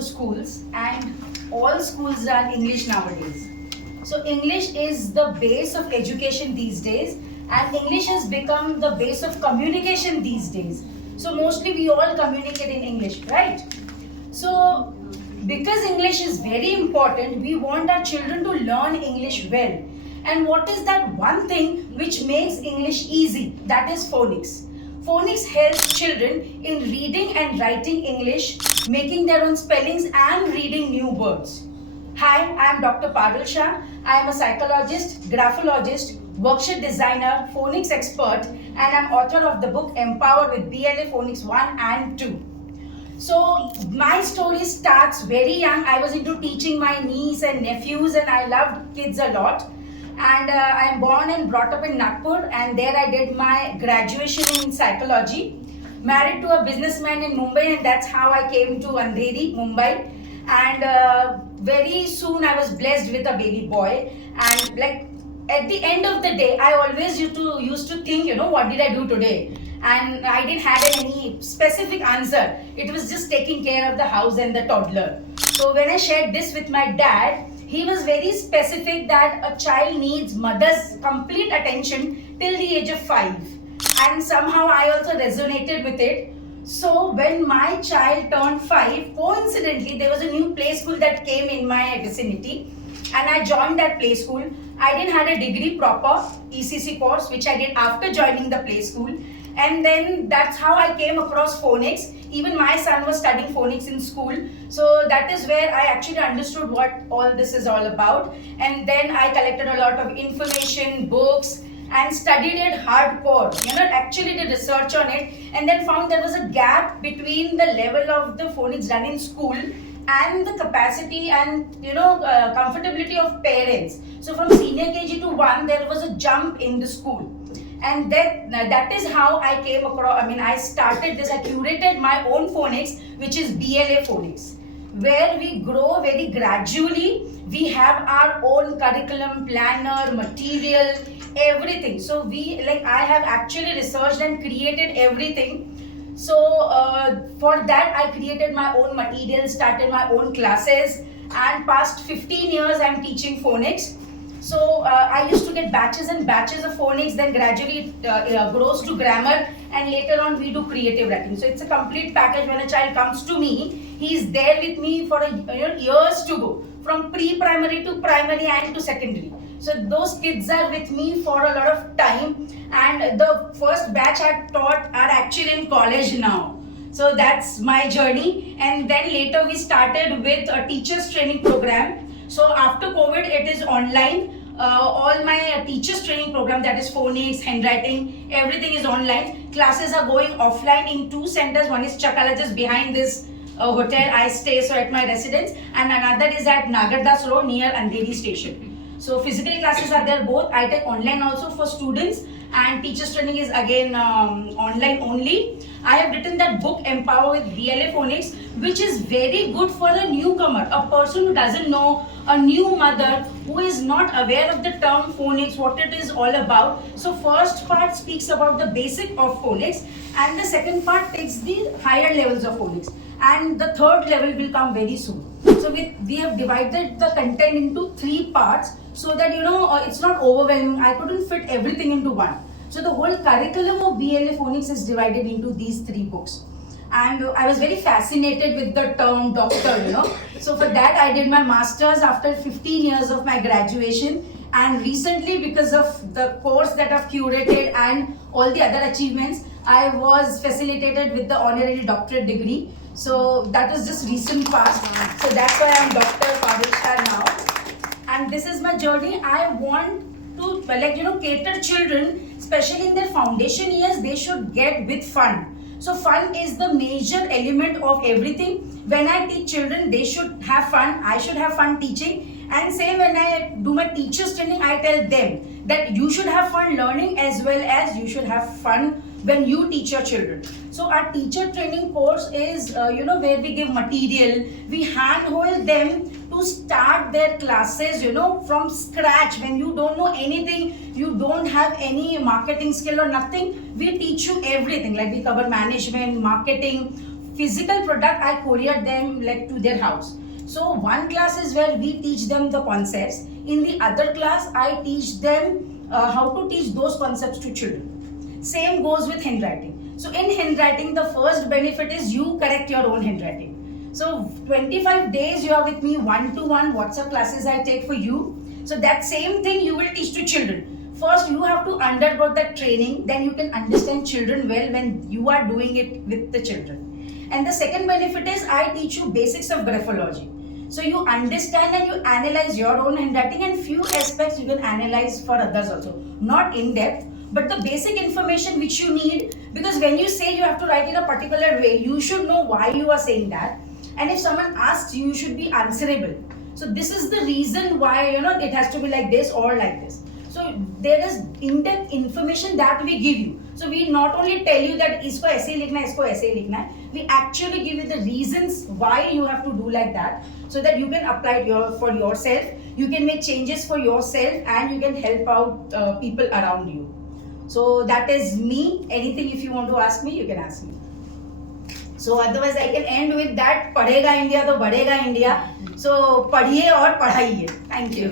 the schools, and all schools run English nowadays. So English is the base of education these days, and English has become the base of communication these days. So mostly we all communicate in English, right? So because English is very important, we want our children to learn English well. And what is that one thing which makes English easy? That is phonics. Phonics helps children in reading and writing English, making their own spellings and reading new words. Hi, I am Dr. Parul Shah. I am a psychologist, graphologist, worksheet designer, phonics expert, and I am author of the book Empower with BLA Phonics 1 and 2. So my story starts very young. I was into teaching my niece and nephews, and I loved kids a lot. And I am born and brought up in Nagpur, and there I did my graduation in psychology. Married to a businessman in Mumbai, and that's how I came to Andheri, Mumbai. And very soon I was blessed with a baby boy. And like at the end of the day, I always used to think, what did I do today? And I didn't have any specific answer. It was just taking care of the house and the toddler. So when I shared this with my dad, he was very specific that a child needs mother's complete attention till the age of 5. And somehow I also resonated with it. So when my child turned 5, coincidentally, there was a new play school that came in my vicinity. And I joined that play school. I didn't have a degree proper, ECC course, which I did after joining the play school. And then that's how I came across phonics. Even my son was studying phonics in school. So that is where I actually understood what all this is all about. And then I collected a lot of information, books, and studied it hardcore. Actually did research on it, and then found there was a gap between the level of the phonics done in school and the capacity and comfortability of parents. So from senior KG to 1, there was a jump in the school. And that is how I came across, I started this, I curated my own phonics, which is BLA Phonics, where we grow very gradually. We have our own curriculum, planner, material, everything. So I have actually researched and created everything. So for that, I created my own material, started my own classes, and past 15 years, I'm teaching phonics. So I used to get batches and batches of phonics, then gradually it grows to grammar, and later on we do creative writing. So it's a complete package. When a child comes to me, he's there with me for years to go, from pre-primary to primary and to secondary. So those kids are with me for a lot of time, and the first batch I taught are actually in college now. So that's my journey. And then later we started with a teachers training program. So after COVID, it is online. All my teachers training program, that is phonics, handwriting, everything is online. Classes are going offline in 2 centers. One is Chakala, just behind this hotel I stay, so at my residence, and another is at Nagardas Road near Andheri station. So physical classes are there both. I take online also for students, and teachers training is again online only. I have written that book Empower with BLA Phonics, which is very good for a newcomer, a person who doesn't know, a new mother who is not aware of the term phonics, what it is all about. So first part speaks about the basic of phonics, and the second part takes the higher levels of phonics, and the third level will come very soon. So we have divided the content into 3 parts, so that it's not overwhelming. I couldn't fit everything into one. So the whole curriculum of BLA Phonics is divided into these 3 books. And I was very fascinated with the term doctor, So for that, I did my master's after 15 years of my graduation. And recently, because of the course that I've curated and all the other achievements, I was facilitated with the honorary doctorate degree. So that was just recent past. So that's why I'm Dr. Parul Shah now. And this is my journey. I want to cater children, especially in their foundation years. They should get with fun. So fun is the major element of everything. When I teach children, they should have fun. I should have fun teaching. And same when I do my teachers training, I tell them that you should have fun learning as well as you should have fun when you teach your children. So our teacher training course is, where we give material, we handhold them to start their classes, from scratch. When you don't know anything, you don't have any marketing skill or nothing, we teach you everything. Like we cover management, marketing, physical product, I courier them like to their house. So one class is where we teach them the concepts. In the other class, I teach them how to teach those concepts to children. Same goes with handwriting. So in handwriting, the first benefit is you correct your own handwriting. So 25 days you are with me, one-to-one WhatsApp classes I take for you. So that same thing you will teach to children. First, you have to undergo that training, then you can understand children well when you are doing it with the children. And the second benefit is I teach you basics of graphology. So you understand and you analyze your own handwriting, and few aspects you can analyze for others also. Not in depth, but the basic information which you need, because when you say you have to write in a particular way, you should know why you are saying that. And if someone asks you, you should be answerable. So this is the reason why, it has to be like this or like this. So there is in-depth information that we give you. So we not only tell you that isko aise likhna hai, isko aise likhna hai, we actually give you the reasons why you have to do like that, so that you can apply it for yourself, you can make changes for yourself, and you can help out people around you. So that is me. Anything if you want to ask me, you can ask me. So otherwise I can end with that, padhega India to badhega India. So padhiye aur padhaiye. Thank you.